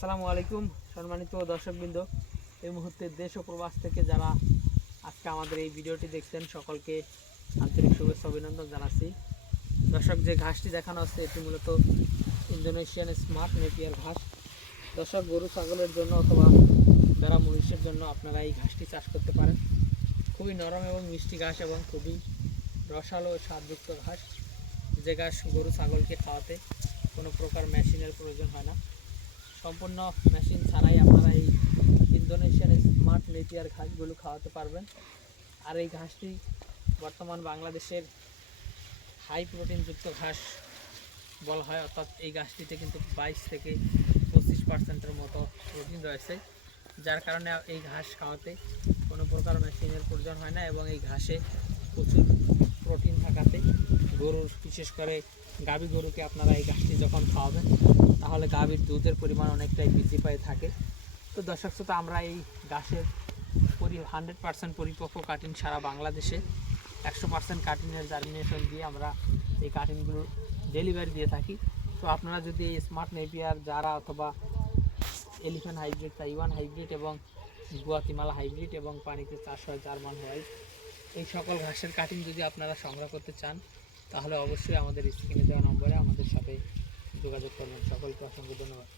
আসসালামু আলাইকুম সম্মানিত দর্শকবৃন্দ। এই মুহূর্তে দেশ ও প্রবাস থেকে যারা আজকে আমাদের এই ভিডিওটি দেখছেন সকলকে আন্তরিক শুভেচ্ছা অভিনন্দন জানাচ্ছি। দর্শক, যে ঘাসটি দেখানো হচ্ছে এটি মূলত ইন্দোনেশিয়ান স্মার্ট নেপিয়ার ঘাস। দর্শক, গরু ছাগলের জন্য অথবা বেড়া মহিষের জন্য আপনারা এই ঘাসটি চাষ করতে পারেন। খুবই নরম এবং মিষ্টি ঘাস এবং খুবই রসালো ও স্বাদযুক্ত ঘাস, যে ঘাস গরু ছাগলকে খাওয়াতে কোনো প্রকার মেশিনের প্রয়োজন হয় না। সম্পূর্ণ মেশিন ছাড়াই আপনারা এই ইন্দোনেশিয়ান স্মার্ট নেপিয়ার ঘাসগুলো খাওয়াতে পারবেন। আর এই ঘাসটি বর্তমান বাংলাদেশের হাই প্রোটিনযুক্ত ঘাস বলা হয়, অর্থাৎ এই ঘাসটিতে কিন্তু 22 থেকে 25% মতো প্রোটিন রয়েছে, যার কারণে এই ঘাস খাওয়াতে কোনো প্রকার মেশিনের প্রয়োজন হয় না। এবং এই ঘাসে প্রচুর প্রোটিন থাকাতে গরুর, বিশেষ করে গাভী গরুকে আপনারা এই ঘাসটি যখন খাওয়াবেন তাহলে গাভীর দুধের পরিমাণ অনেকটাই বৃদ্ধি পায় থাকে। তো দর্শক শ্রোতা, আমরা এই ঘাসের 100% পরিপক্ক কাটিং সারা বাংলাদেশে 100% কাটিংয়ের জার্মিনেশন দিয়ে আমরা এই কাটিংগুলো ডেলিভারি দিয়ে থাকি। তো আপনারা যদি এই স্মার্ট নেপিয়ার যারা অথবা এলিফ্যান্ট হাইব্রিড, তাইওয়ান হাইব্রিড এবং গুয়াতিমালা হাইব্রিড এবং পানিতে চাষ হয় জার্মান হোয়াইট, এই সকল ঘাসের কাটিং যদি আপনারা সংগ্রহ করতে চান তাহলে অবশ্যই আমাদের স্ক্রিনে দেওয়া নম্বরে আমাদের সাথে যোগাযোগ করবেন। সকলকে অসংখ্য ধন্যবাদ।